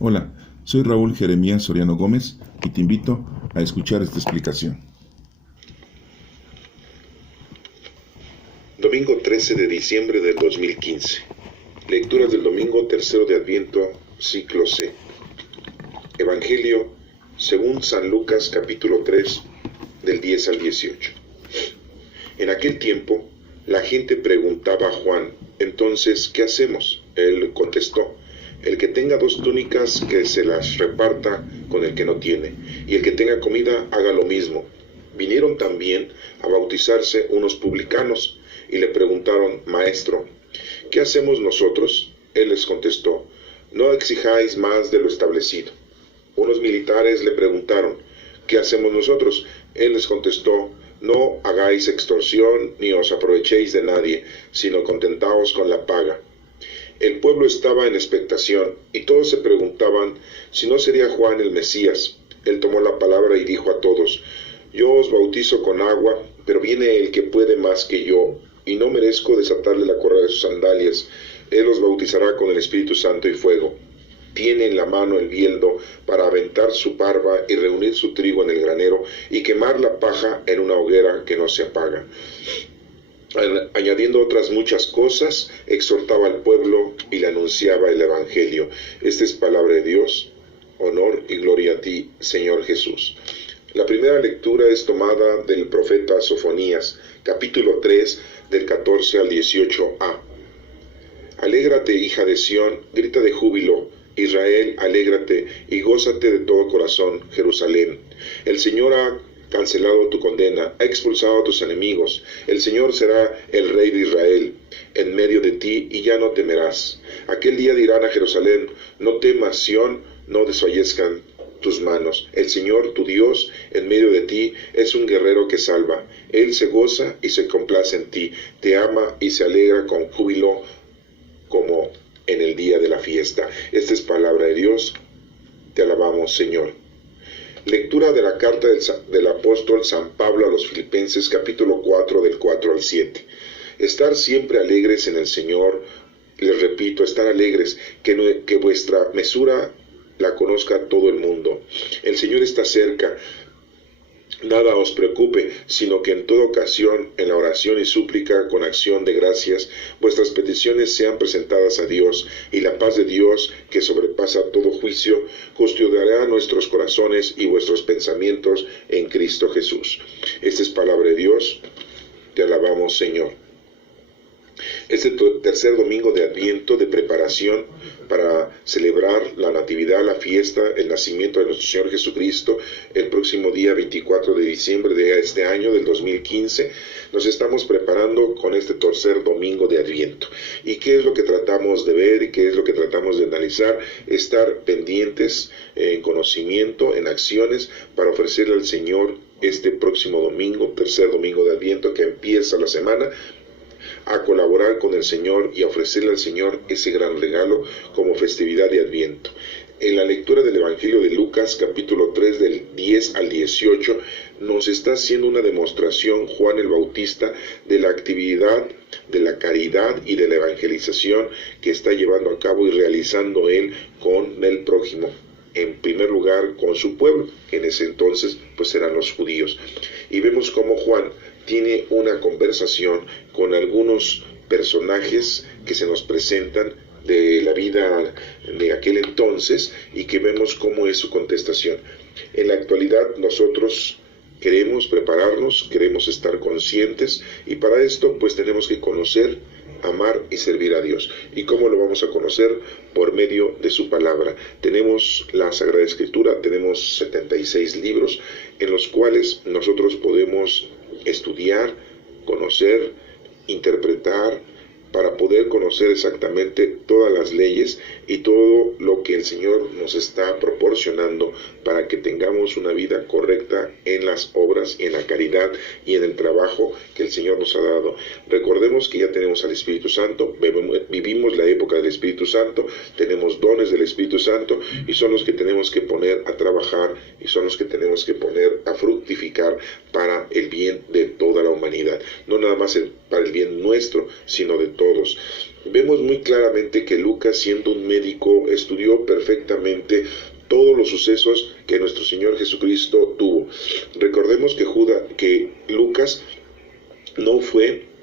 Hola, soy Raúl Jeremías Soriano Gómez y te invito a escuchar esta explicación. Domingo 13 de diciembre del 2015. Lecturas del domingo tercero de Adviento, ciclo C. Evangelio según San Lucas capítulo 3, del 10 al 18. En aquel tiempo, la gente preguntaba a Juan: entonces, ¿qué hacemos? Él contestó: el que tenga 2 túnicas, que se las reparta con el que no tiene, y el que tenga comida, haga lo mismo. Vinieron también a bautizarse unos publicanos, y le preguntaron: Maestro, ¿qué hacemos nosotros? Él les contestó: no exijáis más de lo establecido. Unos militares le preguntaron: ¿qué hacemos nosotros? Él les contestó: no hagáis extorsión, ni os aprovechéis de nadie, sino contentaos con la paga. El pueblo estaba en expectación, y todos se preguntaban si no sería Juan el Mesías. Él tomó la palabra y dijo a todos: yo os bautizo con agua, pero viene el que puede más que yo, y no merezco desatarle la correa de sus sandalias. Él os bautizará con el Espíritu Santo y fuego. Tiene en la mano el bieldo para aventar su parva y reunir su trigo en el granero, y quemar la paja en una hoguera que no se apaga. Añadiendo otras muchas cosas, exhortaba al pueblo y le anunciaba el Evangelio. Esta es palabra de Dios. Honor y gloria a ti, Señor Jesús. La primera lectura es tomada del profeta Sofonías, capítulo 3, del 14 al 18a. Alégrate, hija de Sión, grita de júbilo, Israel, alégrate y gózate de todo corazón, Jerusalén. El Señor ha cancelado tu condena, ha expulsado a tus enemigos. El Señor será el Rey de Israel en medio de ti, y ya no temerás. Aquel día dirán a Jerusalén: no temas, Sión, no desfallezcan tus manos. El Señor, tu Dios, en medio de ti, es un guerrero que salva. Él se goza y se complace en ti, te ama y se alegra con júbilo como en el día de la fiesta. Esta es palabra de Dios. Te alabamos, Señor. Lectura de la carta del apóstol San Pablo a los Filipenses, capítulo 4, del 4 al 7. Estar siempre alegres en el Señor. Les repito, estar alegres, que vuestra mesura la conozca todo el mundo. El Señor está cerca. Nada os preocupe, sino que en toda ocasión, en la oración y súplica, con acción de gracias, vuestras peticiones sean presentadas a Dios, y la paz de Dios, que sobrepasa todo juicio, custodiará nuestros corazones y vuestros pensamientos en Cristo Jesús. Esta es palabra de Dios. Te alabamos, Señor. Este tercer domingo de Adviento, de preparación para celebrar la Natividad, la fiesta, el nacimiento de nuestro Señor Jesucristo, el próximo día 24 de diciembre de este año, del 2015, nos estamos preparando con este tercer domingo de Adviento. ¿Y qué es lo que tratamos de ver y qué es lo que tratamos de analizar? Estar pendientes en conocimiento, en acciones, para ofrecerle al Señor este próximo domingo, tercer domingo de Adviento, que empieza la semana, a colaborar con el Señor y a ofrecerle al Señor ese gran regalo como festividad de Adviento. En la lectura del Evangelio de Lucas, capítulo 3, del 10 al 18, nos está haciendo una demostración Juan el Bautista de la actividad, de la caridad y de la evangelización que está llevando a cabo y realizando él con el prójimo. En primer lugar, con su pueblo, que en ese entonces pues eran los judíos. Y vemos cómo Juan tiene una conversación con algunos personajes que se nos presentan de la vida de aquel entonces, y que vemos cómo es su contestación. En la actualidad nosotros queremos prepararnos, queremos estar conscientes, y para esto pues tenemos que conocer, amar y servir a Dios. ¿Y cómo lo vamos a conocer? Por medio de su palabra. Tenemos la Sagrada Escritura, tenemos 76 libros en los cuales nosotros podemos estudiar, conocer, interpretar, para poder conocer exactamente todas las leyes y todo lo que el Señor nos está proporcionando para que tengamos una vida correcta en las obras, en la caridad y en el trabajo que el Señor nos ha dado. Recordemos que ya tenemos al Espíritu Santo, vivimos la época del Espíritu Santo, tenemos dones del Espíritu Santo, y son los que tenemos que poner a trabajar y son los que tenemos que poner a fructificar para el bien de toda la humanidad, no nada más para el bien nuestro, sino de todos. vemos muy claramente que Lucas, siendo un médico, estudió perfectamente todos los sucesos que nuestro Señor Jesucristo tuvo. Recordemos que Lucas no fue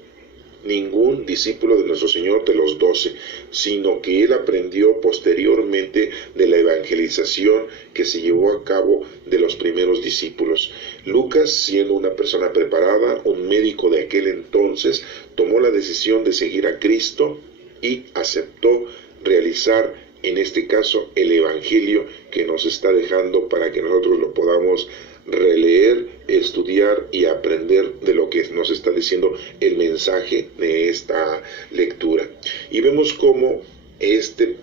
ningún discípulo de nuestro Señor de los 12, sino que él aprendió posteriormente de la evangelización que se llevó a cabo de los primeros discípulos. Lucas, siendo una persona preparada, un médico de aquel entonces, tomó la decisión de seguir a Cristo y aceptó realizar, en este caso, el evangelio que nos está dejando para que nosotros lo podamos releer, estudiar y aprender de lo que nos está diciendo el mensaje de esta lectura. Y vemos cómo este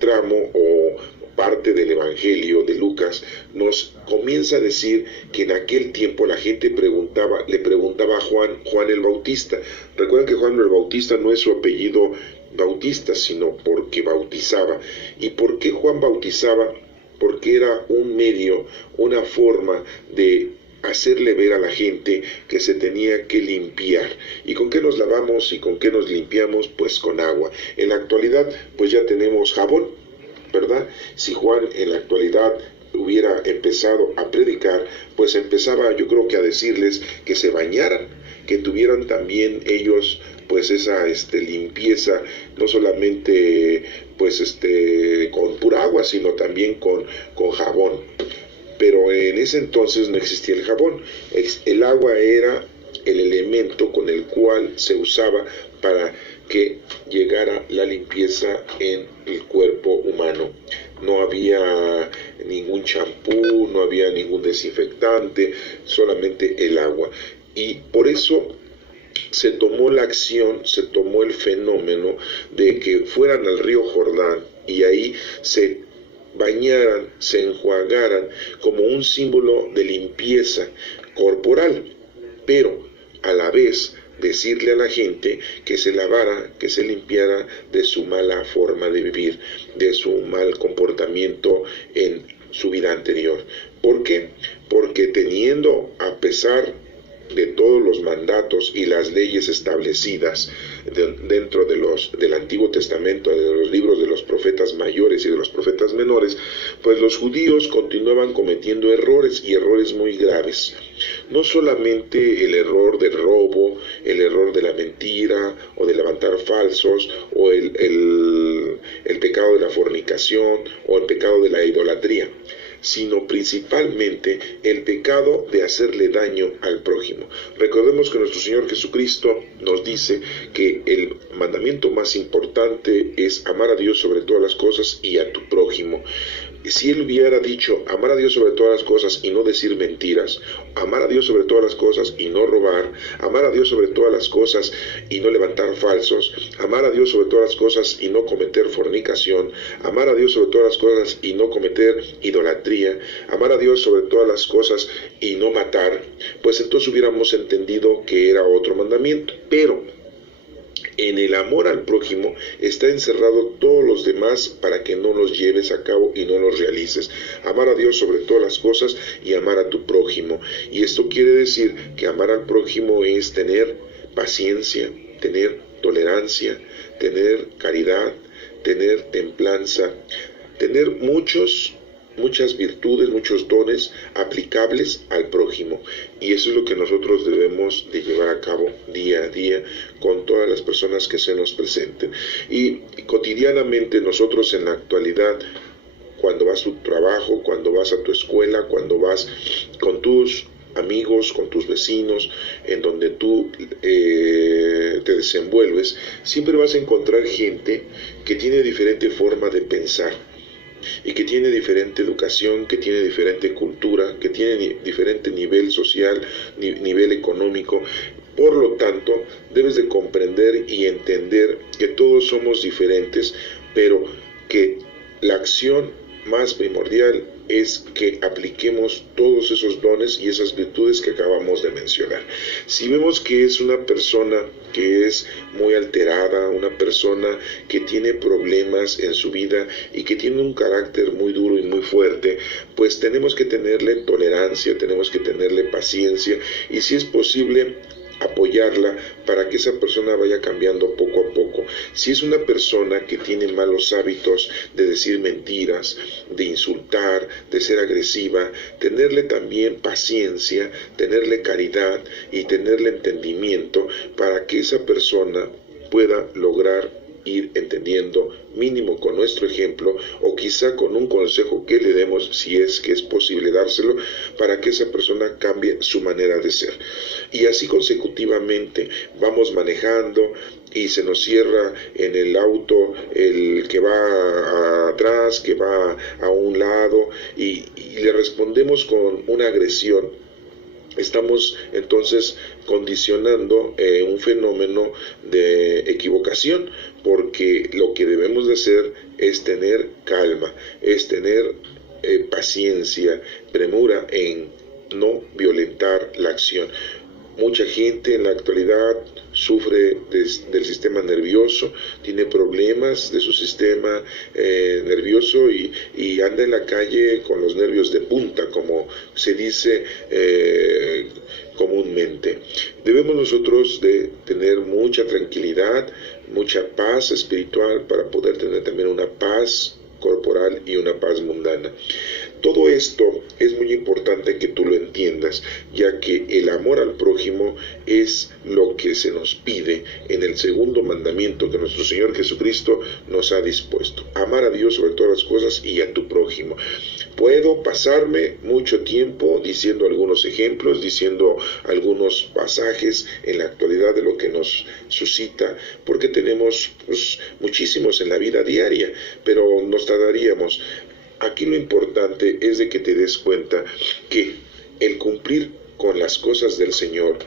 tramo o parte del evangelio de Lucas nos comienza a decir que en aquel tiempo la gente le preguntaba a Juan el Bautista. Recuerden que Juan el Bautista no es su apellido Bautista, sino porque bautizaba. ¿Y por qué Juan bautizaba? Porque era un medio, una forma de hacerle ver a la gente que se tenía que limpiar. ¿Y con qué nos lavamos y con qué nos limpiamos? Pues con agua. En la actualidad, pues ya tenemos jabón, ¿verdad? Si Juan en la actualidad hubiera empezado a predicar, pues empezaba, yo creo que a decirles que se bañaran, que tuvieran también ellos pues esa limpieza, no solamente pues con pura agua, sino también con jabón. Pero en ese entonces no existía el jabón. El agua era el elemento con el cual se usaba para que llegara la limpieza en el cuerpo humano. No había ningún champú, no había ningún desinfectante, solamente el agua. Y por eso se tomó la acción, se tomó el fenómeno de que fueran al río Jordán y ahí se bañaran, se enjuagaran como un símbolo de limpieza corporal, pero a la vez decirle a la gente que se lavara, que se limpiara de su mala forma de vivir, de su mal comportamiento en su vida anterior. ¿Por qué? Porque teniendo, a pesar de todos los mandatos y las leyes establecidas dentro del Antiguo Testamento, de los libros de los profetas mayores y de los profetas menores, pues los judíos continuaban cometiendo errores y errores muy graves. No solamente el error del robo, el error de la mentira o de levantar falsos, o el pecado de la fornicación o el pecado de la idolatría, sino principalmente el pecado de hacerle daño al prójimo. Recordemos que nuestro Señor Jesucristo nos dice que el mandamiento más importante es amar a Dios sobre todas las cosas y a tu prójimo. Si Él hubiera dicho amar a Dios sobre todas las cosas y no decir mentiras, amar a Dios sobre todas las cosas y no robar, amar a Dios sobre todas las cosas y no levantar falsos, amar a Dios sobre todas las cosas y no cometer fornicación, amar a Dios sobre todas las cosas y no cometer idolatría, amar a Dios sobre todas las cosas y no matar, pues entonces hubiéramos entendido que era otro mandamiento. Pero en el amor al prójimo está encerrado todos los demás para que no los lleves a cabo y no los realices. Amar a Dios sobre todas las cosas y amar a tu prójimo. Y esto quiere decir que amar al prójimo es tener paciencia, tener tolerancia, tener caridad, tener templanza, tener muchas virtudes, muchos dones aplicables al prójimo. Y eso es lo que nosotros debemos de llevar a cabo día a día con todas las personas que se nos presenten. Y cotidianamente nosotros en la actualidad, cuando vas a tu trabajo, cuando vas a tu escuela, cuando vas con tus amigos, con tus vecinos, en donde tú te desenvuelves, siempre vas a encontrar gente que tiene diferente forma de pensar y que tiene diferente educación, que tiene diferente cultura, que tiene diferente nivel social, nivel económico. Por lo tanto, debes de comprender y entender que todos somos diferentes, pero que la acción más primordial es que apliquemos todos esos dones y esas virtudes que acabamos de mencionar. Si vemos que es una persona que es muy alterada, una persona que tiene problemas en su vida y que tiene un carácter muy duro y muy fuerte, pues tenemos que tenerle tolerancia, tenemos que tenerle paciencia y si es posible apoyarla para que esa persona vaya cambiando poco a poco. Si es una persona que tiene malos hábitos de decir mentiras, de insultar, de ser agresiva, tenerle también paciencia, tenerle caridad y tenerle entendimiento para que esa persona pueda lograr ir entendiendo, mínimo con nuestro ejemplo o quizá con un consejo que le demos, si es que es posible dárselo, para que esa persona cambie su manera de ser. Y así consecutivamente vamos manejando y se nos cierra en el auto el que va atrás, que va a un lado y le respondemos con una agresión. Estamos entonces condicionando un fenómeno de equivocación, porque lo que debemos de hacer es tener calma, es tener paciencia, premura en no violentar la acción. Mucha gente en la actualidad sufre del sistema nervioso, tiene problemas de su sistema nervioso y anda en la calle con los nervios de punta, como se dice comúnmente. Debemos nosotros de tener mucha tranquilidad, mucha paz espiritual para poder tener también una paz corporal y una paz mundana. Todo esto es muy importante que tú lo entiendas, ya que el amor al prójimo es lo que se nos pide en el segundo mandamiento que nuestro Señor Jesucristo nos ha dispuesto. Amar a Dios sobre todas las cosas y a tu prójimo. Puedo pasarme mucho tiempo diciendo algunos ejemplos, diciendo algunos pasajes en la actualidad de lo que nos suscita, porque tenemos muchísimos en la vida diaria, pero nos tardaríamos. Aquí lo importante es de que te des cuenta que el cumplir con las cosas del Señor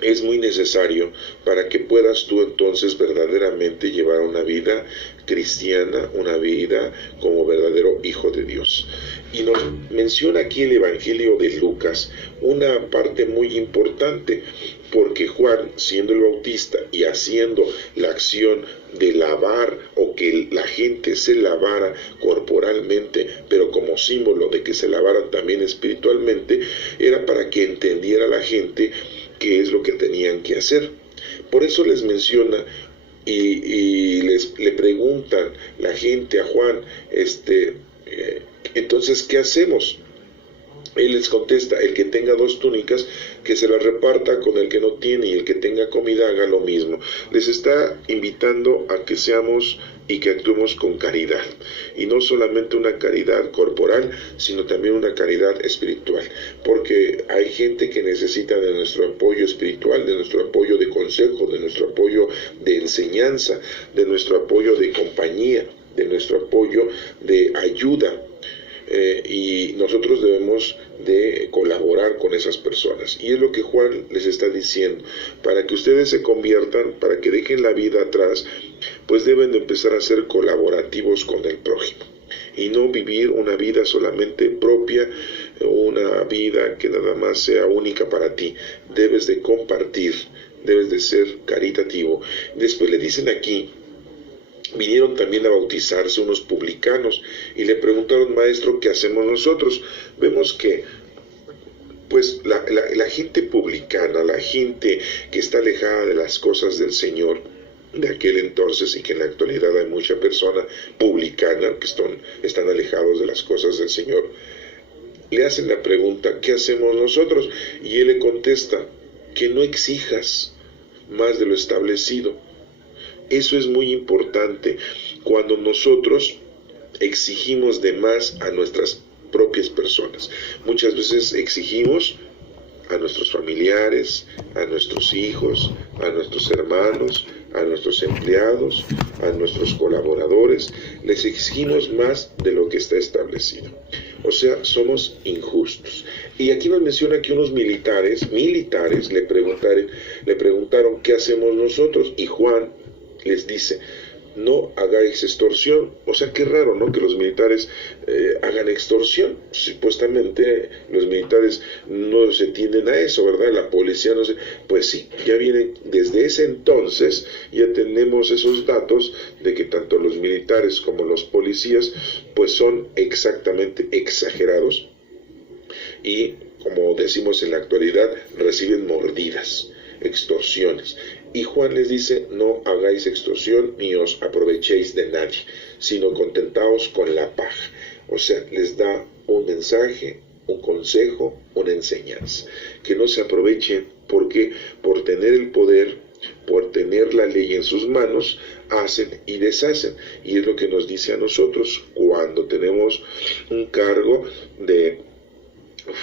es muy necesario para que puedas tú entonces verdaderamente llevar una vida cristiana, una vida como verdadero hijo de Dios. Y nos menciona aquí el Evangelio de Lucas una parte muy importante, porque Juan, siendo el Bautista y haciendo la acción de lavar o que la gente se lavara corporalmente, pero como símbolo de que se lavaran también espiritualmente, era para que entendiera la gente qué es lo que tenían que hacer. Por eso les menciona y le preguntan la gente a Juan, entonces, ¿qué hacemos? Él les contesta, el que tenga 2 túnicas, que se las reparta con el que no tiene, y el que tenga comida haga lo mismo. Les está invitando a que seamos y que actuemos con caridad, y no solamente una caridad corporal, sino también una caridad espiritual, porque hay gente que necesita de nuestro apoyo espiritual, de nuestro apoyo de consejo, de nuestro apoyo de enseñanza, de nuestro apoyo de compañía, de nuestro apoyo de ayuda. Y nosotros debemos de colaborar con esas personas, y es lo que Juan les está diciendo: para que ustedes se conviertan, para que dejen la vida atrás, pues deben de empezar a ser colaborativos con el prójimo y no vivir una vida solamente propia, una vida que nada más sea única para ti. Debes de compartir, debes de ser caritativo. Después le dicen aquí: vinieron también a bautizarse unos publicanos y le preguntaron: maestro, ¿qué hacemos nosotros? Vemos que pues la gente publicana, la gente que está alejada de las cosas del Señor de aquel entonces, y que en la actualidad hay mucha persona publicana que están alejados de las cosas del Señor, le hacen la pregunta: ¿qué hacemos nosotros? Y él le contesta: que no exijas más de lo establecido. Eso es muy importante cuando nosotros exigimos de más a nuestras propias personas. Muchas veces exigimos a nuestros familiares, a nuestros hijos, a nuestros hermanos, a nuestros empleados, a nuestros colaboradores. Les exigimos más de lo que está establecido. O sea, somos injustos. Y aquí nos menciona que unos militares le preguntaron: ¿qué hacemos nosotros? Y Juan les dice: no hagáis extorsión. O sea, qué raro, ¿no?, que los militares hagan extorsión. Supuestamente los militares no se tienden a eso, ¿verdad? La policía no se... Pues sí, ya vienen desde ese entonces, ya tenemos esos datos de que tanto los militares como los policías pues son exactamente exagerados y como decimos en la actualidad, reciben mordidas, extorsiones. Y Juan les dice, no hagáis extorsión ni os aprovechéis de nadie, sino contentaos con la paja. O sea, les da un mensaje, un consejo, una enseñanza. Que no se aprovechen porque por tener el poder, por tener la ley en sus manos, hacen y deshacen. Y es lo que nos dice a nosotros cuando tenemos un cargo de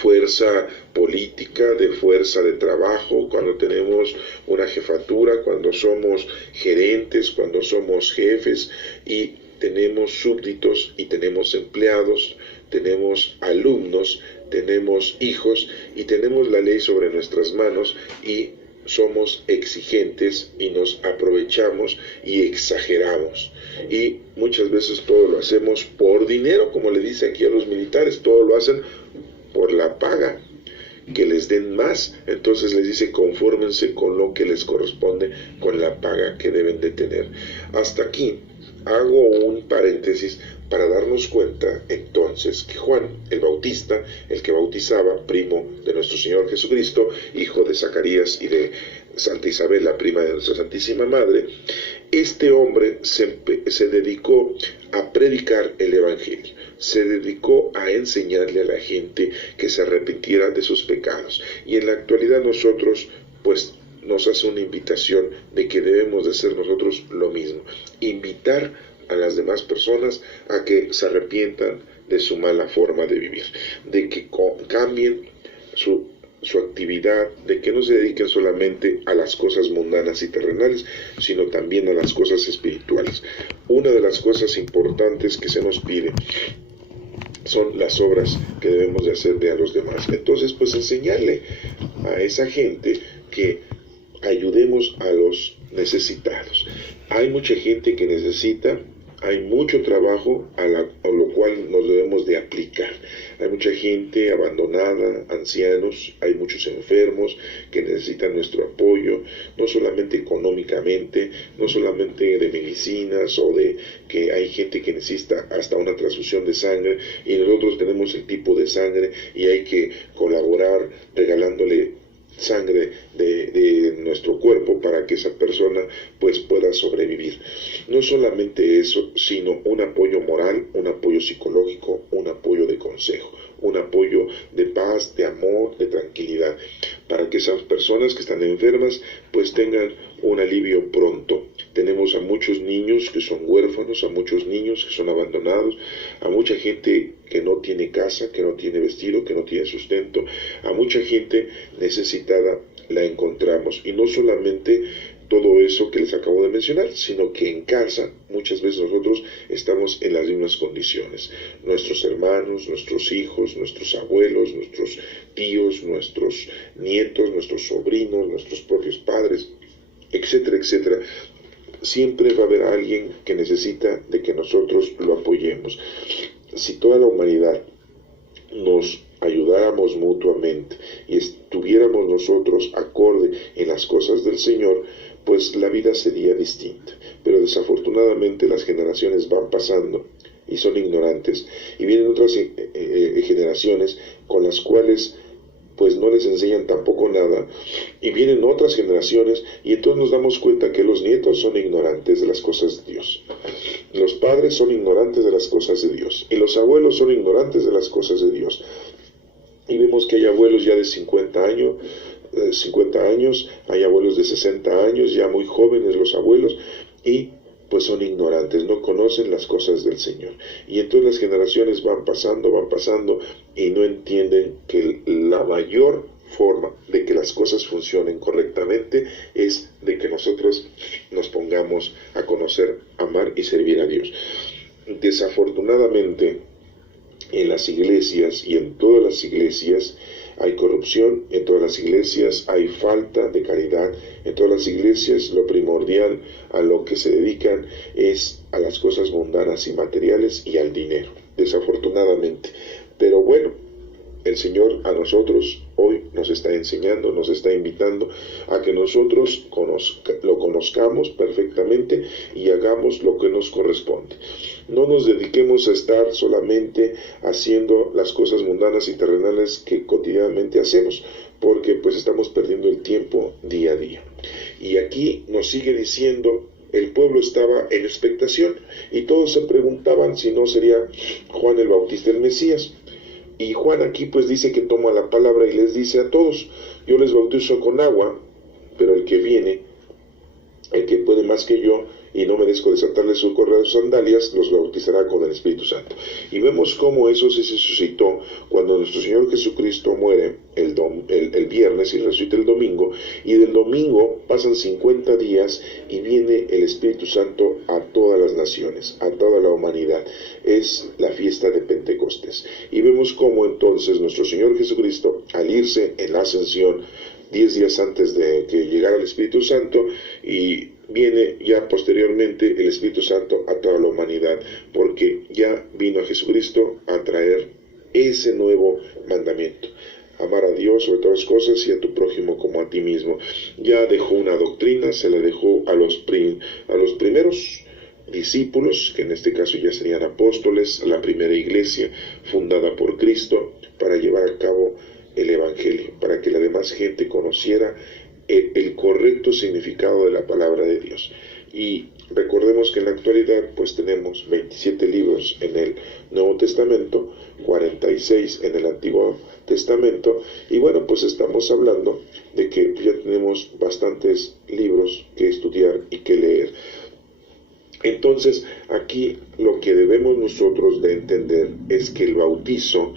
fuerza política, de fuerza de trabajo, cuando tenemos una jefatura, cuando somos gerentes, cuando somos jefes y tenemos súbditos y tenemos empleados, tenemos alumnos, tenemos hijos y tenemos la ley sobre nuestras manos y somos exigentes y nos aprovechamos y exageramos. Y muchas veces todo lo hacemos por dinero, como le dice aquí a los militares, todo lo hacen por la paga, que les den más. Entonces les dice, confórmense con lo que les corresponde, con la paga que deben de tener. Hasta aquí hago un paréntesis para darnos cuenta entonces que Juan el Bautista, el que bautizaba, primo de nuestro Señor Jesucristo, hijo de Zacarías y de Santa Isabel, la prima de nuestra Santísima Madre, este hombre se dedicó a predicar el Evangelio, se dedicó a enseñarle a la gente que se arrepintiera de sus pecados. Y en la actualidad nosotros, pues, nos hace una invitación de que debemos de hacer nosotros lo mismo, invitar a las demás personas a que se arrepientan de su mala forma de vivir, de que cambien su actividad, de que no se dediquen solamente a las cosas mundanas y terrenales, sino también a las cosas espirituales. Una de las cosas importantes que se nos pide son las obras que debemos de hacer de a los demás. Entonces, pues enseñarle a esa gente que ayudemos a los necesitados. Hay mucha gente que necesita, hay mucho trabajo a lo cual nos debemos de aplicar. Hay mucha gente abandonada, ancianos, hay muchos enfermos que necesitan nuestro apoyo, no solamente económicamente, no solamente de medicinas o de que hay gente que necesita hasta una transfusión de sangre y nosotros tenemos el tipo de sangre y hay que colaborar regalándole sangre de nuestro cuerpo para que esa persona pues pueda sobrevivir. No solamente eso, sino un apoyo moral, un apoyo psicológico, un apoyo de consejo, un apoyo de paz, de amor, de tranquilidad, para que esas personas que están enfermas pues tengan un alivio pronto. Tenemos a muchos niños que son huérfanos, a muchos niños que son abandonados, a mucha gente que no tiene casa, que no tiene vestido, que no tiene sustento, a mucha gente necesitada la encontramos. Y no solamente todo eso que les acabo de mencionar, sino que en casa muchas veces nosotros estamos en las mismas condiciones. Nuestros hermanos, nuestros hijos, nuestros abuelos, nuestros tíos, nuestros nietos, nuestros sobrinos, nuestros propios padres, etcétera, etcétera. Siempre va a haber alguien que necesita de que nosotros lo apoyemos. Si toda la humanidad nos ayudáramos mutuamente y estuviéramos nosotros acorde en las cosas del Señor, pues la vida sería distinta. Pero desafortunadamente las generaciones van pasando y son ignorantes y vienen otras generaciones con las cuales pues no les enseñan tampoco nada, y vienen otras generaciones, y entonces nos damos cuenta que los nietos son ignorantes de las cosas de Dios, los padres son ignorantes de las cosas de Dios, y los abuelos son ignorantes de las cosas de Dios, y vemos que hay abuelos ya de 50 años, hay abuelos de 60 años, ya muy jóvenes los abuelos, y pues son ignorantes, no conocen las cosas del Señor. Y entonces las generaciones van pasando y no entienden que la mayor forma de que las cosas funcionen correctamente es de que nosotros nos pongamos a conocer, amar y servir a Dios. Desafortunadamente, en las iglesias y en todas las iglesias hay corrupción, en todas las iglesias hay falta de caridad, en todas las iglesias lo primordial a lo que se dedican es a las cosas mundanas y materiales y al dinero, desafortunadamente. Pero bueno, el Señor a nosotros hoy nos nos está enseñando, nos está invitando a que nosotros lo conozcamos perfectamente y hagamos lo que nos corresponde. No nos dediquemos a estar solamente haciendo las cosas mundanas y terrenales que cotidianamente hacemos, porque pues estamos perdiendo el tiempo día a día. Y aquí nos sigue diciendo, el pueblo estaba en expectación y todos se preguntaban si no sería Juan el Bautista el Mesías. Y Juan aquí pues dice que toma la palabra y les dice a todos, yo les bautizo con agua, pero el que viene, el que puede más que yo, y no merezco desatarle su correa de sus sandalias, los bautizará con el Espíritu Santo. Y vemos cómo eso se suscitó cuando nuestro Señor Jesucristo muere el viernes y resucita el domingo, y del domingo pasan 50 días y viene el Espíritu Santo a todas las naciones, a toda la humanidad. Es la fiesta de Pentecostés. Y vemos cómo entonces nuestro Señor Jesucristo, al irse en la ascensión, 10 días antes de que llegara el Espíritu Santo, y viene ya posteriormente el Espíritu Santo a toda la humanidad, porque ya vino a Jesucristo a traer ese nuevo mandamiento: amar a Dios sobre todas las cosas y a tu prójimo como a ti mismo. Ya dejó una doctrina, se la dejó a los primeros discípulos, que en este caso ya serían apóstoles, a la primera iglesia fundada por Cristo, para llevar a cabo el Evangelio, para que la demás gente conociera el correcto significado de la palabra de Dios. Y recordemos que en la actualidad pues tenemos 27 libros en el Nuevo Testamento, 46 en el Antiguo Testamento, y bueno, pues estamos hablando de que ya tenemos bastantes libros que estudiar y que leer. Entonces aquí lo que debemos nosotros de entender es que el bautizo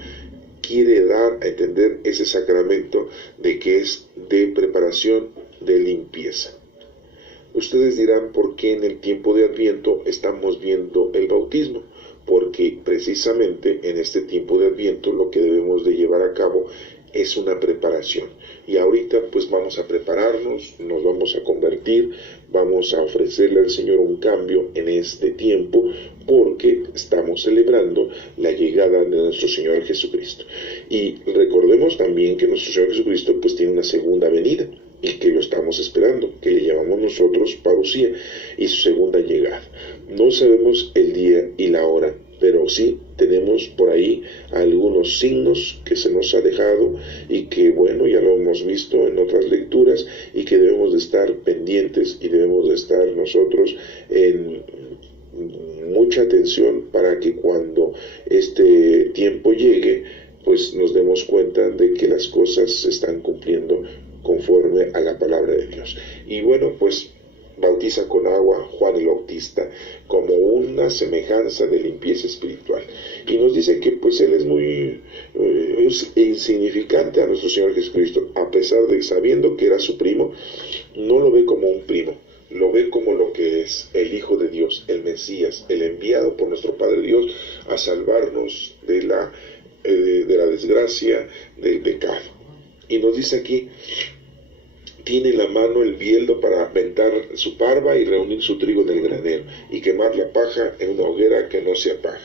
quiere dar a entender ese sacramento de que es de preparación, de limpieza. Ustedes dirán por qué en el tiempo de Adviento estamos viendo el bautismo, porque precisamente en este tiempo de Adviento lo que debemos de llevar a cabo es una preparación. Y ahorita pues vamos a prepararnos, nos vamos a convertir, vamos a ofrecerle al Señor un cambio en este tiempo, porque estamos celebrando la llegada de nuestro Señor Jesucristo. Y recordemos también que nuestro Señor Jesucristo pues tiene una segunda venida, y que lo estamos esperando, que le llamamos nosotros parusía, y su segunda llegada. No sabemos el día y la hora, pero sí tenemos por ahí algunos signos que se nos ha dejado y que, bueno, ya lo hemos visto en otras lecturas, y que debemos de estar pendientes y debemos de estar nosotros en mucha atención para que cuando este tiempo llegue, pues nos demos cuenta de que las cosas se están cumpliendo conforme a la palabra de Dios. Y bueno, pues bautiza con agua Juan el Bautista como una semejanza de limpieza espiritual, y nos dice que pues él es muy insignificante a nuestro Señor Jesucristo, a pesar de sabiendo que era su primo, no lo ve como un primo, lo ve como lo que es el Hijo de Dios, el Mesías, el enviado por nuestro Padre Dios a salvarnos de la desgracia, del pecado. Y nos dice aquí, tiene en la mano el bieldo para ventar su parva y reunir su trigo en el granero, y quemar la paja en una hoguera que no se apaga.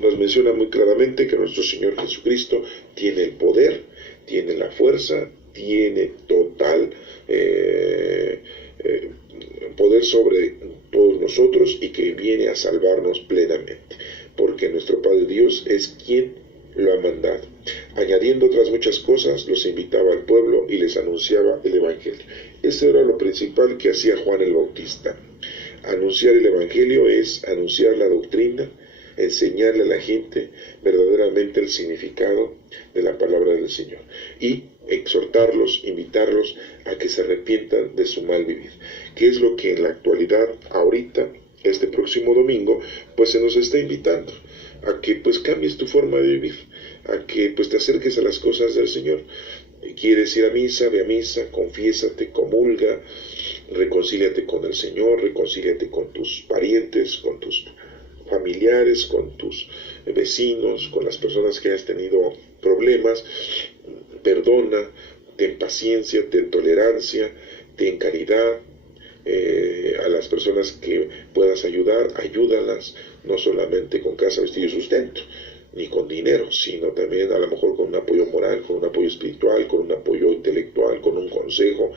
Nos menciona muy claramente que nuestro Señor Jesucristo tiene el poder, tiene la fuerza, tiene total poder sobre todos nosotros, y que viene a salvarnos plenamente, porque nuestro Padre Dios es quien lo ha mandado. Añadiendo otras muchas cosas, los invitaba al pueblo y les anunciaba el Evangelio. Eso era lo principal que hacía Juan el Bautista. Anunciar el Evangelio es anunciar la doctrina, enseñarle a la gente verdaderamente el significado de la palabra del Señor, y exhortarlos, invitarlos a que se arrepientan de su mal vivir, que es lo que en la actualidad, ahorita, este próximo domingo, pues se nos está invitando a que pues cambies tu forma de vivir, a que pues te acerques a las cosas del Señor. ¿Quieres ir a misa? Ve a misa, confiésate, comulga, reconcíliate con el Señor, reconcíliate con tus parientes, con tus familiares, con tus vecinos, con las personas que hayas tenido problemas. Perdona, ten paciencia, ten tolerancia, ten caridad. A las personas que puedas ayudar, ayúdalas, no solamente con casa, vestido y sustento, ni con dinero, sino también a lo mejor con un apoyo moral, con un apoyo espiritual, con un apoyo intelectual, con un consejo.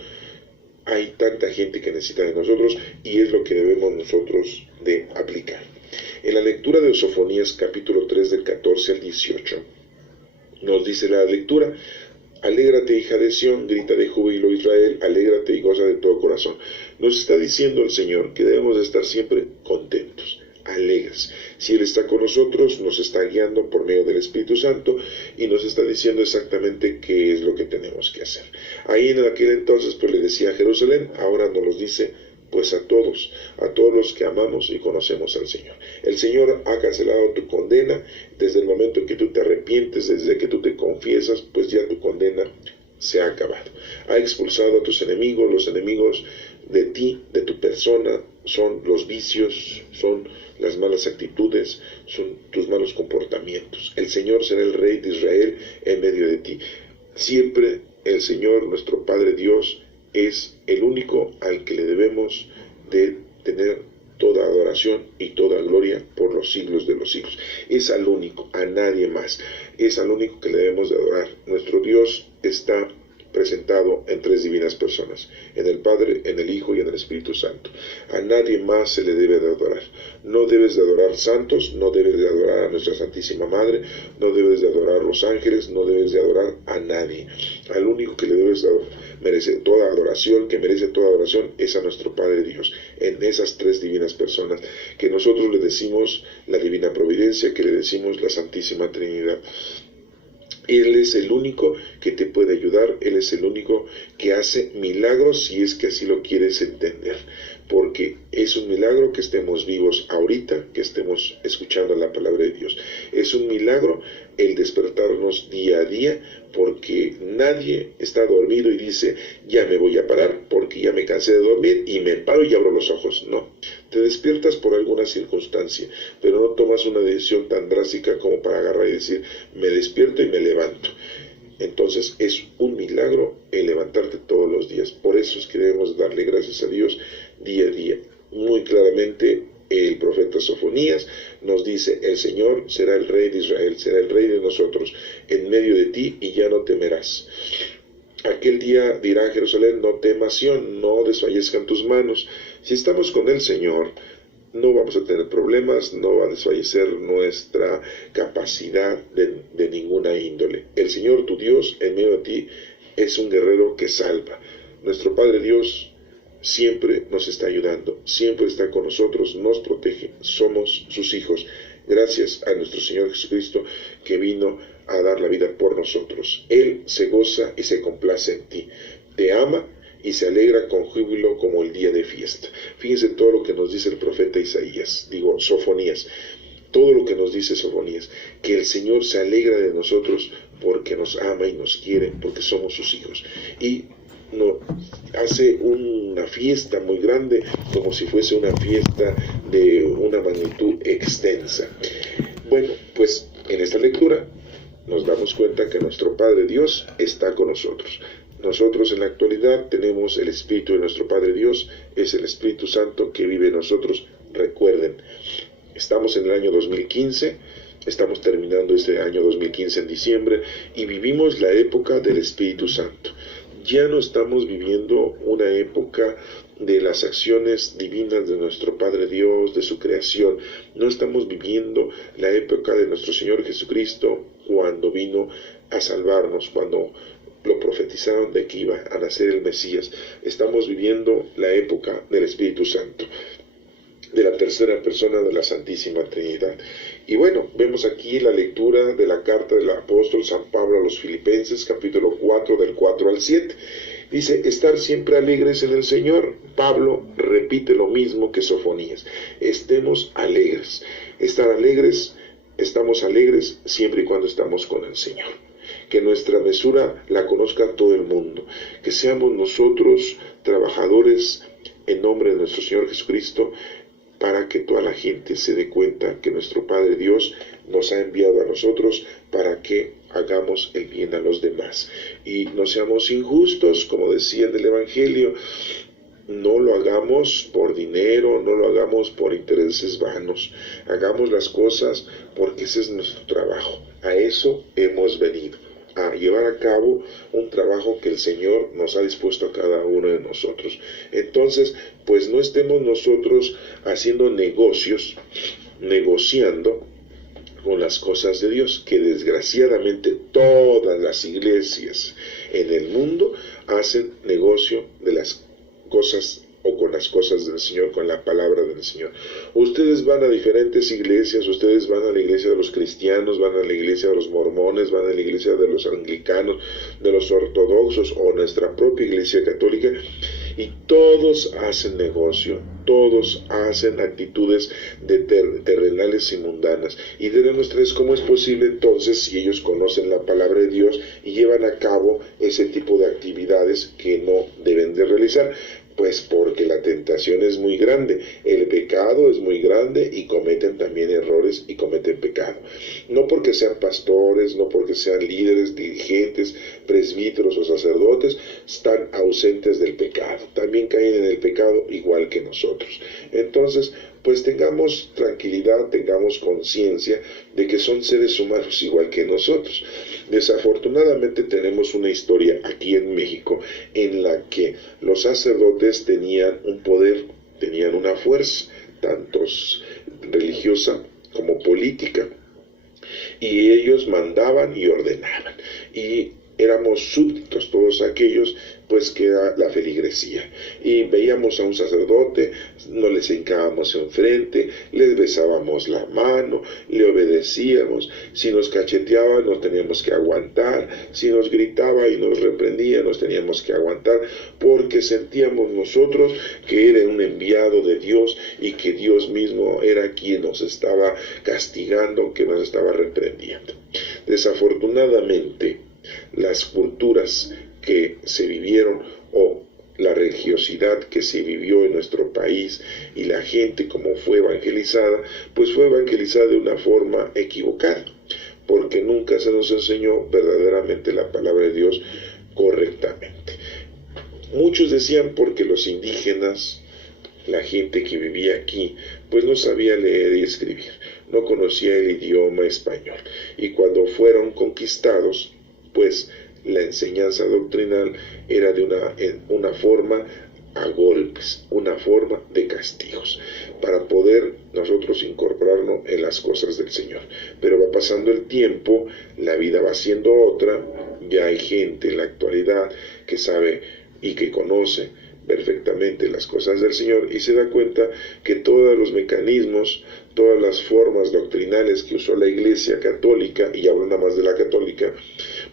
Hay tanta gente que necesita de nosotros y es lo que debemos nosotros de aplicar. En la lectura de Sofonías capítulo 3 del 14 al 18 nos dice la lectura: alégrate, hija de Sión, grita de júbilo Israel, alégrate y goza de todo corazón. Nos está diciendo el Señor que debemos de estar siempre contentos, alegres. Si Él está con nosotros, nos está guiando por medio del Espíritu Santo y nos está diciendo exactamente qué es lo que tenemos que hacer. Ahí en aquel entonces pues le decía a Jerusalén, ahora nos los dice pues a todos los que amamos y conocemos al Señor. El Señor ha cancelado tu condena desde el momento en que tú te arrepientes, desde que tú te confiesas, pues ya tu condena se ha acabado. Ha expulsado a tus enemigos, los enemigos de ti, de tu persona, son los vicios, son las malas actitudes, son tus malos comportamientos. El Señor será el Rey de Israel en medio de ti. Siempre el Señor, nuestro Padre Dios, es el único al que le debemos de tener toda adoración y toda gloria por los siglos de los siglos. Es al único, a nadie más. Es al único que le debemos de adorar. Nuestro Dios está presentado en tres divinas personas, en el Padre, en el Hijo y en el Espíritu Santo. A nadie más se le debe de adorar. No debes de adorar santos, no debes de adorar a nuestra Santísima Madre, no debes de adorar a los ángeles, no debes de adorar a nadie. Al único que le debes de merece toda adoración, que merece toda adoración, es a nuestro Padre Dios, en esas tres divinas personas, que nosotros le decimos la Divina Providencia, que le decimos la Santísima Trinidad. Él es el único que te puede ayudar, Él es el único que hace milagros si es que así lo quieres entender, porque es un milagro que estemos vivos ahorita, que estemos escuchando la palabra de Dios. Es un milagro el despertarnos día a día, porque nadie está dormido y dice, ya me voy a parar porque ya me cansé de dormir y me paro y abro los ojos. No, te despiertas por alguna circunstancia, pero no tomas una decisión tan drástica como para agarrar y decir, me despierto y me levanto. Entonces es un milagro el levantarte todos los días. Por eso es que debemos darle gracias a Dios día a día. Muy claramente el profeta Sofonías nos dice, el Señor será el Rey de Israel, será el Rey de nosotros, en medio de ti, y ya no temerás. Aquel día dirá Jerusalén, no temas Sión, no desfallezcan tus manos. Si estamos con el Señor, no vamos a tener problemas, no va a desfallecer nuestra capacidad de ninguna índole. El Señor, tu Dios, en medio de ti, es un guerrero que salva. Nuestro Padre Dios siempre nos está ayudando, siempre está con nosotros, nos protege, somos sus hijos. Gracias a nuestro Señor Jesucristo que vino a dar la vida por nosotros. Él se goza y se complace en ti, te ama y se alegra con júbilo como el día de fiesta. Fíjense todo lo que nos dice el profeta Sofonías, todo lo que nos dice Sofonías, que el Señor se alegra de nosotros porque nos ama y nos quiere, porque somos sus hijos. Y no, hace una fiesta muy grande, como si fuese una fiesta de una magnitud extensa. Bueno, pues en esta lectura nos damos cuenta que nuestro Padre Dios está con nosotros. Nosotros en la actualidad tenemos el Espíritu de nuestro Padre Dios, es el Espíritu Santo que vive en nosotros. Recuerden, estamos en el año 2015, estamos terminando este año 2015 en diciembre y vivimos la época del Espíritu Santo. Ya no estamos viviendo una época de las acciones divinas de nuestro Padre Dios, de su creación. No estamos viviendo la época de nuestro Señor Jesucristo cuando vino a salvarnos, cuando lo profetizaron de que iba a nacer el Mesías. Estamos viviendo la época del Espíritu Santo, de la tercera persona de la Santísima Trinidad. Y bueno, vemos aquí la lectura de la carta del apóstol San Pablo a los Filipenses, capítulo 4, del 4 al 7. Dice, estar siempre alegres en el Señor. Pablo repite lo mismo que Sofonías. Estemos alegres. Estar alegres, estamos alegres siempre y cuando estamos con el Señor. Que nuestra mesura la conozca todo el mundo. Que seamos nosotros trabajadores en nombre de nuestro Señor Jesucristo, para que toda la gente se dé cuenta que nuestro Padre Dios nos ha enviado a nosotros para que hagamos el bien a los demás. Y no seamos injustos, como decía en el Evangelio, no lo hagamos por dinero, no lo hagamos por intereses vanos. Hagamos las cosas porque ese es nuestro trabajo. A eso hemos venido, a llevar a cabo un trabajo que el Señor nos ha dispuesto a cada uno de nosotros. Entonces, pues no estemos nosotros haciendo negocios, negociando con las cosas de Dios, que desgraciadamente todas las iglesias en el mundo hacen negocio de las cosas o con las cosas del Señor, con la palabra del Señor. Ustedes van a diferentes iglesias, ustedes van a la iglesia de los cristianos, van a la iglesia de los mormones, van a la iglesia de los anglicanos, de los ortodoxos o nuestra propia iglesia católica, y todos hacen negocio, todos hacen actitudes terrenales y mundanas. Y debemos ustedes, ¿cómo es posible entonces si ellos conocen la palabra de Dios y llevan a cabo ese tipo de actividades que no deben de realizar? Pues porque la tentación es muy grande, el pecado es muy grande y cometen también errores y cometen pecado. No porque sean pastores, no porque sean líderes, dirigentes, presbíteros o sacerdotes, están ausentes del pecado. También caen en el pecado igual que nosotros. Entonces, pues tengamos tranquilidad, tengamos conciencia de que son seres humanos igual que nosotros. Desafortunadamente tenemos una historia aquí en México en la que los sacerdotes tenían un poder, tenían una fuerza, tanto religiosa como política, y ellos mandaban y ordenaban, y éramos súbditos todos aquellos pues que era la feligresía, y veíamos a un sacerdote, no les hincábamos enfrente, les besábamos la mano, le obedecíamos, si nos cacheteaba nos teníamos que aguantar, si nos gritaba y nos reprendía nos teníamos que aguantar, porque sentíamos nosotros que era un enviado de Dios y que Dios mismo era quien nos estaba castigando, que nos estaba reprendiendo. Desafortunadamente, las culturas que se vivieron o la religiosidad que se vivió en nuestro país y la gente como fue evangelizada, pues fue evangelizada de una forma equivocada, porque nunca se nos enseñó verdaderamente la palabra de Dios correctamente. Muchos decían porque los indígenas, la gente que vivía aquí, pues no sabía leer y escribir, no conocía el idioma español, y cuando fueron conquistados, pues la enseñanza doctrinal era de una forma a golpes, una forma de castigos, para poder nosotros incorporarnos en las cosas del Señor. Pero va pasando el tiempo, la vida va siendo otra, ya hay gente en la actualidad que sabe y que conoce perfectamente las cosas del Señor y se da cuenta que todos los mecanismos, todas las formas doctrinales que usó la Iglesia católica, y hablo nada más de la católica,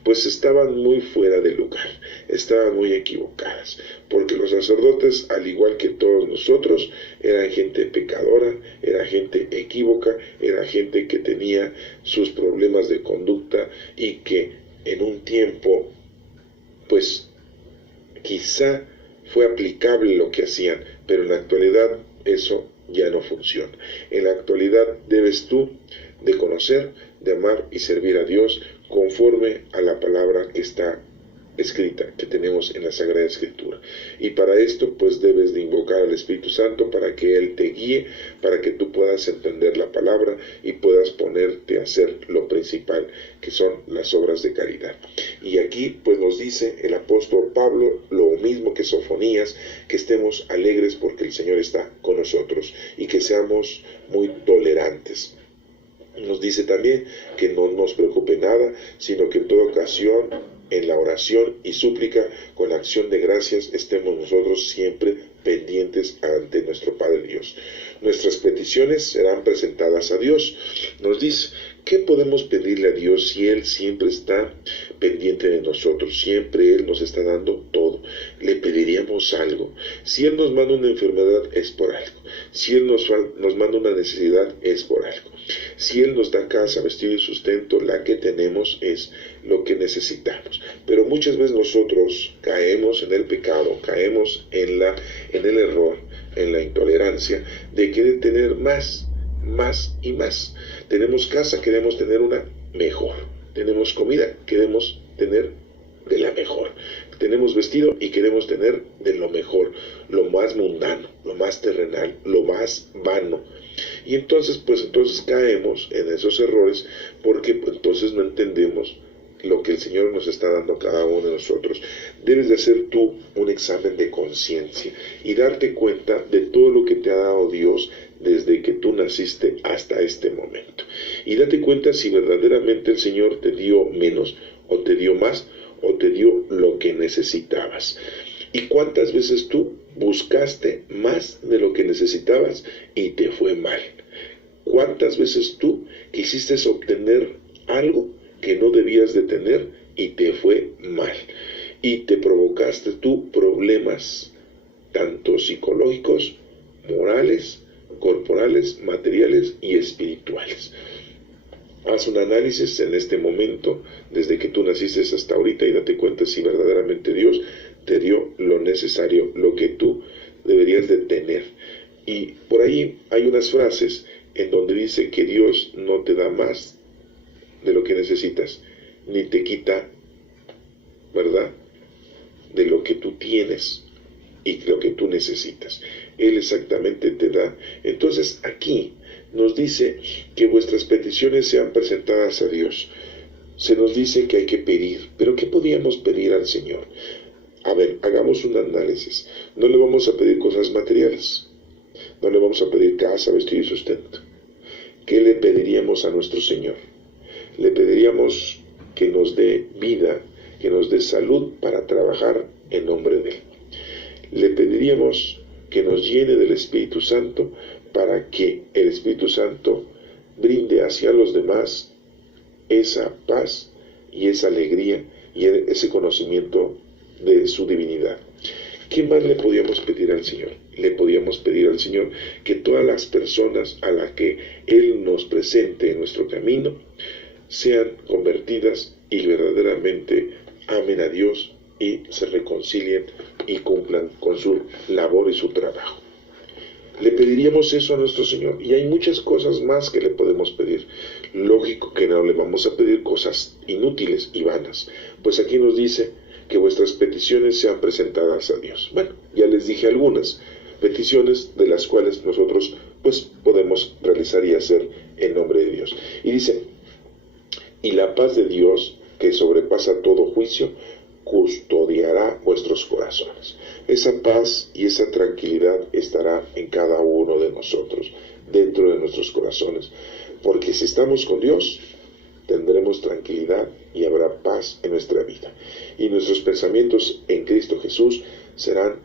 pues estaban muy fuera de lugar, estaban muy equivocadas, porque los sacerdotes, al igual que todos nosotros, eran gente pecadora, era gente equívoca, era gente que tenía sus problemas de conducta y que en un tiempo, pues quizá fue aplicable lo que hacían, pero en la actualidad eso ya no funciona. En la actualidad debes tú de conocer, de amar y servir a Dios conforme a la palabra que está escrita, que tenemos en la Sagrada Escritura. Y para esto pues debes de invocar al Espíritu Santo para que Él te guíe, para que tú puedas entender la palabra y puedas ponerte a hacer lo principal, que son las obras de caridad. Y aquí pues nos dice el apóstol Pablo lo mismo que Sofonías, que estemos alegres porque el Señor está con nosotros y que seamos muy tolerantes. Nos dice también que no nos preocupe nada, sino que en toda ocasión, en la oración y súplica, con acción de gracias, estemos nosotros siempre pendientes ante nuestro Padre Dios. Nuestras peticiones serán presentadas a Dios. Nos dice, ¿qué podemos pedirle a Dios si Él siempre está pendiente de nosotros? Siempre Él nos está dando todo. Le pediríamos algo. Si Él nos manda una enfermedad, es por algo. Si Él nos manda una necesidad, es por algo. Si Él nos da casa, vestido y sustento, la que tenemos es lo que necesitamos. Pero muchas veces nosotros caemos en el pecado, caemos en el error, en la intolerancia de querer tener más y más. Tenemos casa, queremos tener una mejor. Tenemos comida, queremos tener de la mejor. Tenemos vestido y queremos tener de lo mejor, lo más mundano, lo más terrenal, lo más vano. Y entonces, pues entonces caemos en esos errores porque pues, entonces no entendemos lo que el Señor nos está dando a cada uno de nosotros. Debes de hacer tú un examen de conciencia y darte cuenta de todo lo que te ha dado Dios desde que tú naciste hasta este momento. Y date cuenta si verdaderamente el Señor te dio menos o te dio más o te dio lo que necesitabas. ¿Y cuántas veces tú buscaste más de lo que necesitabas y te fue mal? ¿Cuántas veces tú quisiste obtener algo que no debías de tener y te fue mal? Y te provocaste tú problemas, tanto psicológicos, morales, corporales, materiales y espirituales. Haz un análisis en este momento, desde que tú naciste hasta ahorita, y date cuenta si verdaderamente Dios te dio lo necesario, lo que tú deberías de tener. Y por ahí hay unas frases en donde dice que Dios no te da más de lo que necesitas, ni te quita, ¿verdad?, de lo que tú tienes y lo que tú necesitas. Él exactamente te da. Entonces aquí nos dice que vuestras peticiones sean presentadas a Dios. Se nos dice que hay que pedir, pero ¿qué podíamos pedir al Señor? A ver, hagamos un análisis. No le vamos a pedir cosas materiales, no le vamos a pedir casa, vestido y sustento. ¿Qué le pediríamos a nuestro Señor? Le pediríamos que nos dé vida, que nos dé salud para trabajar en nombre de Él. Le pediríamos que nos llene del Espíritu Santo para que el Espíritu Santo brinde hacia los demás esa paz y esa alegría y ese conocimiento de su divinidad. ¿Qué más le podíamos pedir al Señor? Le podíamos pedir al Señor que todas las personas a las que Él nos presente en nuestro camino sean convertidas y verdaderamente amen a Dios y se reconcilien y cumplan con su labor y su trabajo. Le pediríamos eso a nuestro Señor, y hay muchas cosas más que le podemos pedir. Lógico que no le vamos a pedir cosas inútiles y vanas, pues aquí nos dice que vuestras peticiones sean presentadas a Dios. Bueno, ya les dije algunas peticiones de las cuales nosotros pues podemos realizar y hacer en nombre de Dios. Y dice, y la paz de Dios, que sobrepasa todo juicio, custodiará vuestros corazones. Esa paz y esa tranquilidad estará en cada uno de nosotros, dentro de nuestros corazones, porque si estamos con Dios, tendremos tranquilidad y habrá paz en nuestra vida. Y nuestros pensamientos en Cristo Jesús serán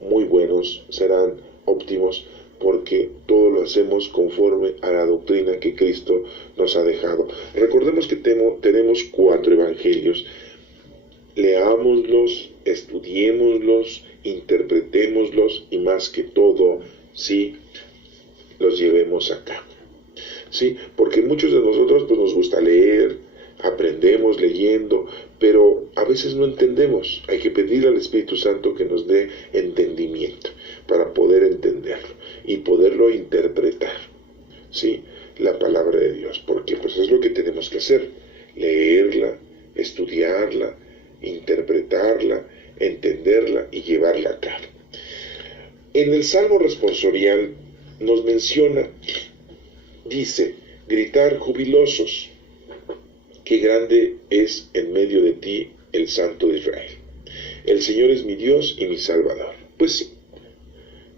muy buenos, serán óptimos, porque todo lo hacemos conforme a la doctrina que Cristo nos ha dejado. Recordemos que tenemos 4 evangelios. Leámoslos, estudiémoslos, interpretémoslos y más que todo, sí, los llevemos a cabo. Sí, porque muchos de nosotros pues nos gusta leer, aprendemos leyendo, pero a veces no entendemos. Hay que pedirle al Espíritu Santo que nos dé entendimiento para poder entenderlo y poderlo interpretar, sí, la palabra de Dios, porque pues es lo que tenemos que hacer: leerla, estudiarla, interpretarla, entenderla y llevarla a cabo. En el Salmo responsorial nos menciona, dice, gritar jubilosos, qué grande es en medio de ti el Santo de Israel. El Señor es mi Dios y mi Salvador. Pues sí,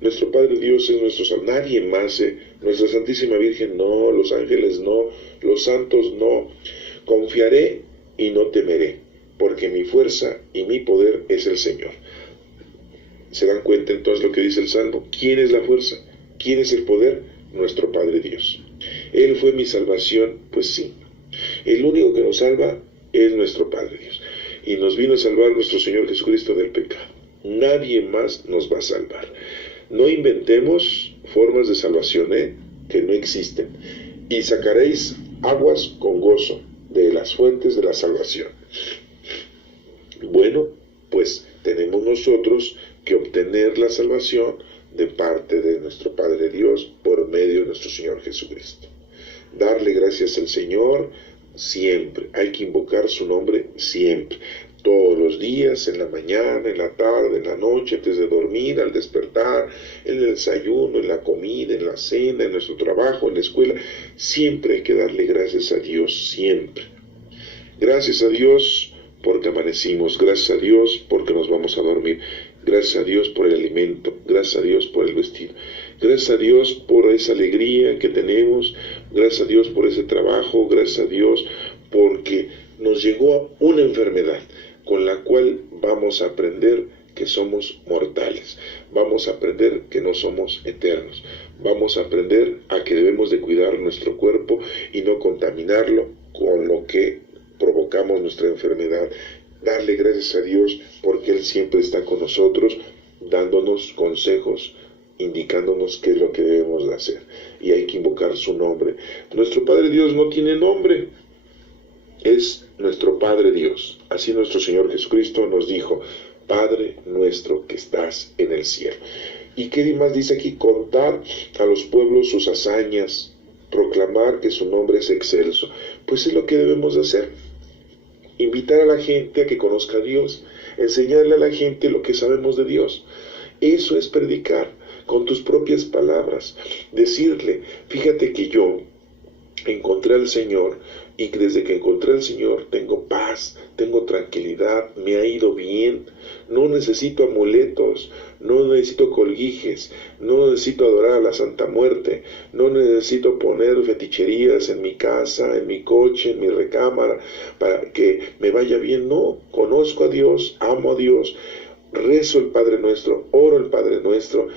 nuestro Padre Dios es nuestro Salvador, nadie más, nuestra Santísima Virgen no, los ángeles no, los santos no. Confiaré y no temeré, porque mi fuerza y mi poder es el Señor. ¿Se dan cuenta entonces lo que dice el Salmo? ¿Quién es la fuerza? ¿Quién es el poder? Nuestro Padre Dios. Él fue mi salvación, pues sí. El único que nos salva es nuestro Padre Dios. Y nos vino a salvar nuestro Señor Jesucristo del pecado. Nadie más nos va a salvar. No inventemos formas de salvación, que no existen. Y sacaréis aguas con gozo de las fuentes de la salvación. Bueno, pues tenemos nosotros que obtener la salvación de parte de nuestro Padre Dios por medio de nuestro Señor Jesucristo. Darle gracias al Señor siempre, hay que invocar su nombre siempre. todos los días, en la mañana, en la tarde, en la noche, antes de dormir, al despertar, en el desayuno, en la comida, en la cena, en nuestro trabajo, en la escuela. Siempre hay que darle gracias a Dios, siempre. Gracias a Dios porque amanecimos, gracias a Dios porque nos vamos a dormir, gracias a Dios por el alimento, gracias a Dios por el vestido, gracias a Dios por esa alegría que tenemos, gracias a Dios por ese trabajo, gracias a Dios porque nos llegó una enfermedad con la cual vamos a aprender que somos mortales, vamos a aprender que no somos eternos, vamos a aprender a que debemos de cuidar nuestro cuerpo y no contaminarlo con lo que provocamos nuestra enfermedad. Darle gracias a Dios porque Él siempre está con nosotros, dándonos consejos, indicándonos qué es lo que debemos de hacer. Y hay que invocar su nombre. Nuestro Padre Dios no tiene nombre, es nuestro Padre Dios. Así nuestro Señor Jesucristo nos dijo: Padre nuestro que estás en el cielo. ¿Y qué más dice aquí? Contar a los pueblos sus hazañas, proclamar que su nombre es excelso. Pues es lo que debemos de hacer. Invitar a la gente a que conozca a Dios, enseñarle a la gente lo que sabemos de Dios. Eso es predicar con tus propias palabras. Decirle: fíjate que yo encontré al Señor y desde que encontré al Señor tengo paz, tengo tranquilidad, me ha ido bien, no necesito amuletos, no necesito colguijes, no necesito adorar a la Santa Muerte, no necesito poner feticherías en mi casa, en mi coche, en mi recámara, para que me vaya bien. No, conozco a Dios, amo a Dios, rezo el Padre Nuestro, oro el Padre Nuestro,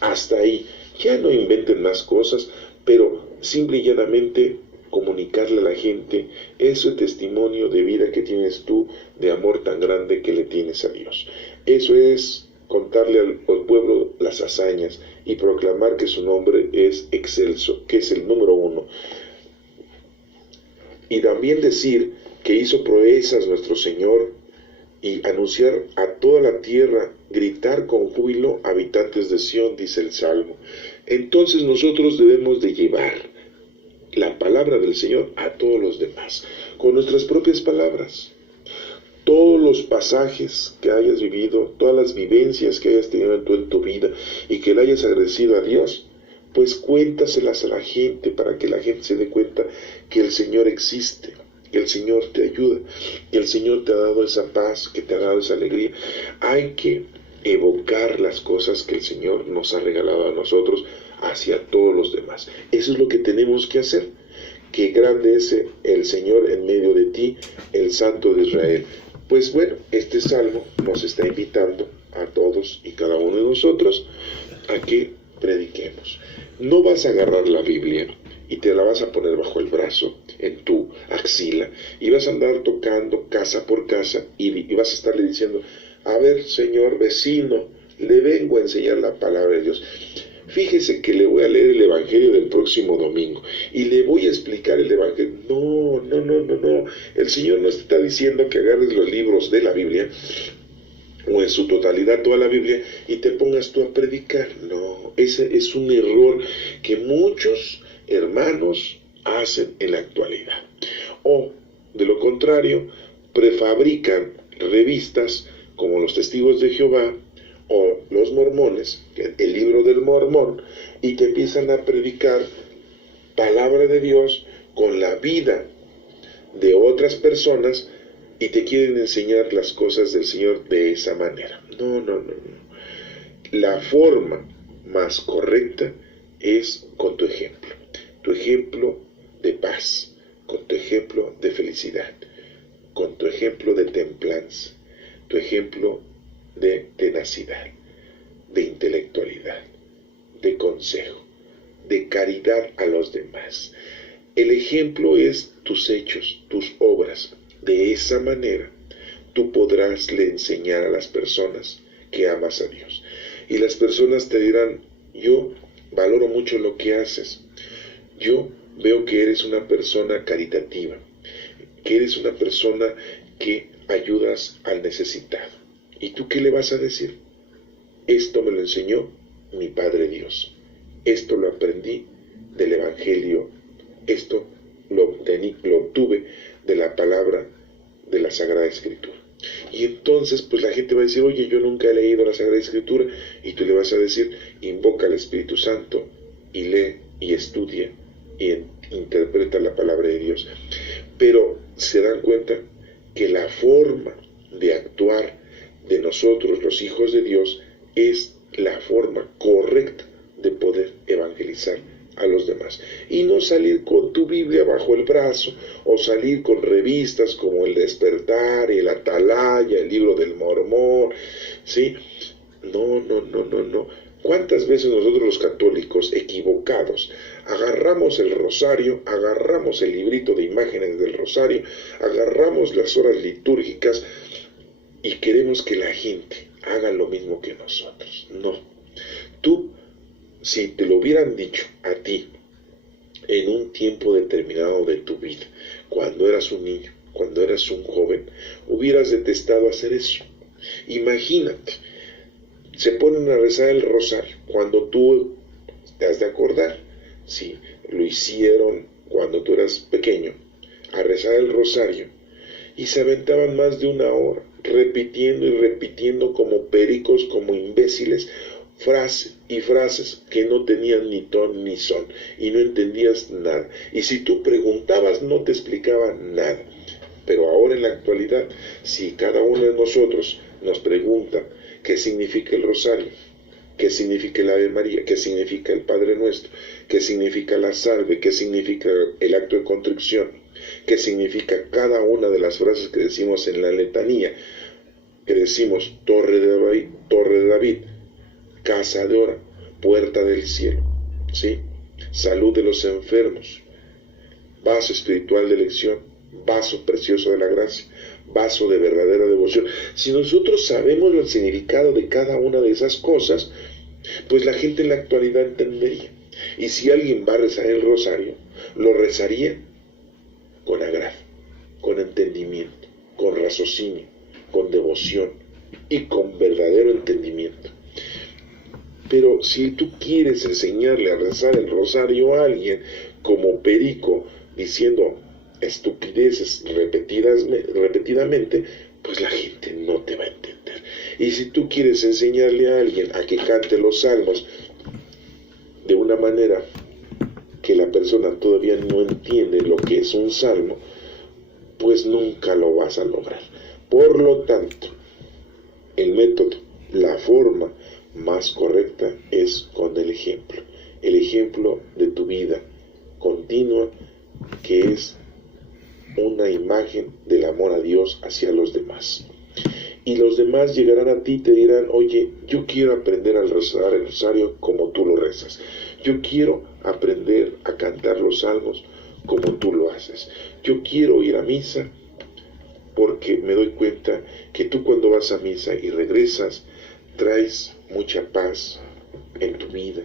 hasta ahí. Ya no inventen más cosas, pero simple y llanamente comunicarle a la gente ese testimonio de vida que tienes tú, de amor tan grande que le tienes a Dios. Eso es contarle al pueblo las hazañas y proclamar que su nombre es excelso, que es el número uno. Y también decir que hizo proezas nuestro Señor y anunciar a toda la tierra, gritar con júbilo, habitantes de Sión, dice el Salmo. Entonces nosotros debemos de llevar la palabra del Señor a todos los demás, con nuestras propias palabras. Todos los pasajes que hayas vivido, todas las vivencias que hayas tenido en tu vida y que le hayas agradecido a Dios, pues cuéntaselas a la gente para que la gente se dé cuenta que el Señor existe, que el Señor te ayuda, que el Señor te ha dado esa paz, que te ha dado esa alegría. Hay que evocar las cosas que el Señor nos ha regalado a nosotros hacia todos los demás. Eso es lo que tenemos que hacer. Qué grande es el Señor en medio de ti, el Santo de Israel. Pues bueno, este salmo nos está invitando a todos y cada uno de nosotros a que prediquemos. No vas a agarrar la Biblia y te la vas a poner bajo el brazo, en tu axila, y vas a andar tocando casa por casa y vas a estarle diciendo: a ver, señor vecino, le vengo a enseñar la palabra de Dios. Fíjese que le voy a leer el Evangelio del próximo domingo y le voy a explicar el Evangelio. No. El Señor no está diciendo que agarres los libros de la Biblia o en su totalidad toda la Biblia y te pongas tú a predicar. No, ese es un error que muchos hermanos hacen en la actualidad. O, de lo contrario, prefabrican revistas como los Testigos de Jehová o los mormones, el libro del Mormón, y te empiezan a predicar palabra de Dios con la vida de otras personas y te quieren enseñar las cosas del Señor de esa manera. No. La forma más correcta es con tu ejemplo de paz, con tu ejemplo de felicidad, con tu ejemplo de templanza, tu ejemplo de tenacidad, de intelectualidad, de consejo, de caridad a los demás. El ejemplo es tus hechos, tus obras. De esa manera tú podrás le enseñar a las personas que amas a Dios. Y las personas te dirán: yo valoro mucho lo que haces. Yo veo que eres una persona caritativa, que eres una persona que ayudas al necesitado. ¿Y tú qué le vas a decir? Esto me lo enseñó mi Padre Dios. Esto lo aprendí del Evangelio. Esto lo obtuve de la palabra de la Sagrada Escritura. Y entonces pues la gente va a decir, oye, yo nunca he leído la Sagrada Escritura, y tú le vas a decir, invoca al Espíritu Santo y lee y estudia y interpreta la palabra de Dios. Pero se dan cuenta que la forma de actuar de nosotros, los hijos de Dios, es la forma correcta de poder evangelizar a los demás. Y no salir con tu Biblia bajo el brazo, o salir con revistas como El Despertar, El Atalaya, el Libro del Mormón, ¿sí? No. ¿Cuántas veces nosotros los católicos, equivocados, agarramos el rosario, agarramos el librito de imágenes del rosario, agarramos las horas litúrgicas y queremos que la gente haga lo mismo que nosotros? No. Tú, si te lo hubieran dicho a ti en un tiempo determinado de tu vida, cuando eras un niño, cuando eras un joven, hubieras detestado hacer eso. Imagínate, se ponen a rezar el rosario cuando tú te has de acordar, si lo hicieron cuando tú eras pequeño, a rezar el rosario, y se aventaban más de una hora, repitiendo y repitiendo como pericos, como imbéciles, frases y frases que no tenían ni ton ni son, y no entendías nada. Y si tú preguntabas, no te explicaban nada. Pero ahora en la actualidad, si cada uno de nosotros nos pregunta qué significa el rosario, qué significa el Ave María, qué significa el Padre Nuestro, qué significa la salve, qué significa el acto de contrición, qué significa cada una de las frases que decimos en la letanía, que decimos Torre de David, Casa de Oro, Puerta del Cielo, ¿sí? Salud de los enfermos, vaso espiritual de elección, vaso precioso de la gracia, vaso de verdadera devoción. Si nosotros sabemos el significado de cada una de esas cosas, pues la gente en la actualidad entendería. Y si alguien va a rezar el rosario, lo rezaría con agrado, con entendimiento, con raciocinio, con devoción y con verdadero entendimiento. Pero si tú quieres enseñarle a rezar el rosario a alguien como perico, diciendo estupideces repetidamente, pues la gente no te va a entender. Y si tú quieres enseñarle a alguien a que cante los salmos de una manera que la persona todavía no entiende lo que es un salmo, pues nunca lo vas a lograr. Por lo tanto, el método, la forma más correcta es con el ejemplo de tu vida continua, que es una imagen del amor a Dios hacia los demás. Y los demás llegarán a ti y te dirán, oye, yo quiero aprender a rezar el rosario como tú lo rezas. Yo quiero aprender a cantar los salmos como tú lo haces. Yo quiero ir a misa porque me doy cuenta que tú cuando vas a misa y regresas, traes mucha paz en tu vida,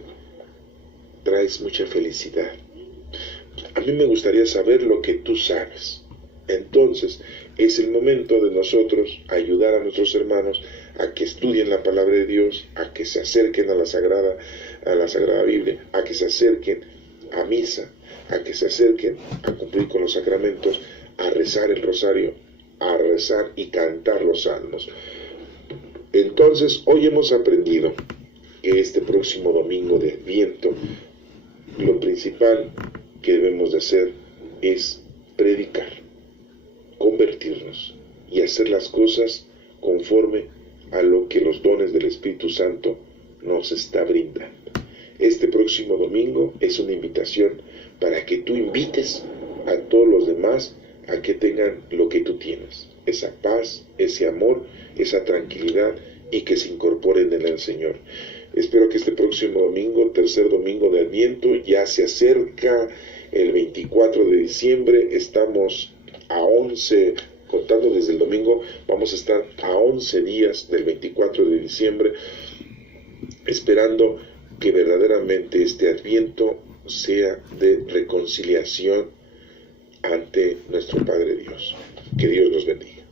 traes mucha felicidad. A mí me gustaría saber lo que tú sabes. Entonces, es el momento de nosotros ayudar a nuestros hermanos a que estudien la palabra de Dios, a que se acerquen a la Sagrada Biblia, a que se acerquen a misa, a que se acerquen a cumplir con los sacramentos, a rezar el rosario, a rezar y cantar los salmos. Entonces, hoy hemos aprendido que este próximo domingo de Adviento, lo principal que debemos de hacer es predicar, convertirnos y hacer las cosas conforme a lo que los dones del Espíritu Santo nos está brindando. Este próximo domingo es una invitación para que tú invites a todos los demás a que tengan lo que tú tienes, esa paz, ese amor, esa tranquilidad, y que se incorporen en el Señor. Espero que este próximo domingo, tercer domingo de Adviento, ya se acerca el 24 de diciembre, estamos a 11, contando desde el domingo, vamos a estar a 11 días del 24 de diciembre, esperando que verdaderamente este Adviento sea de reconciliación ante nuestro Padre Dios. Que Dios nos bendiga.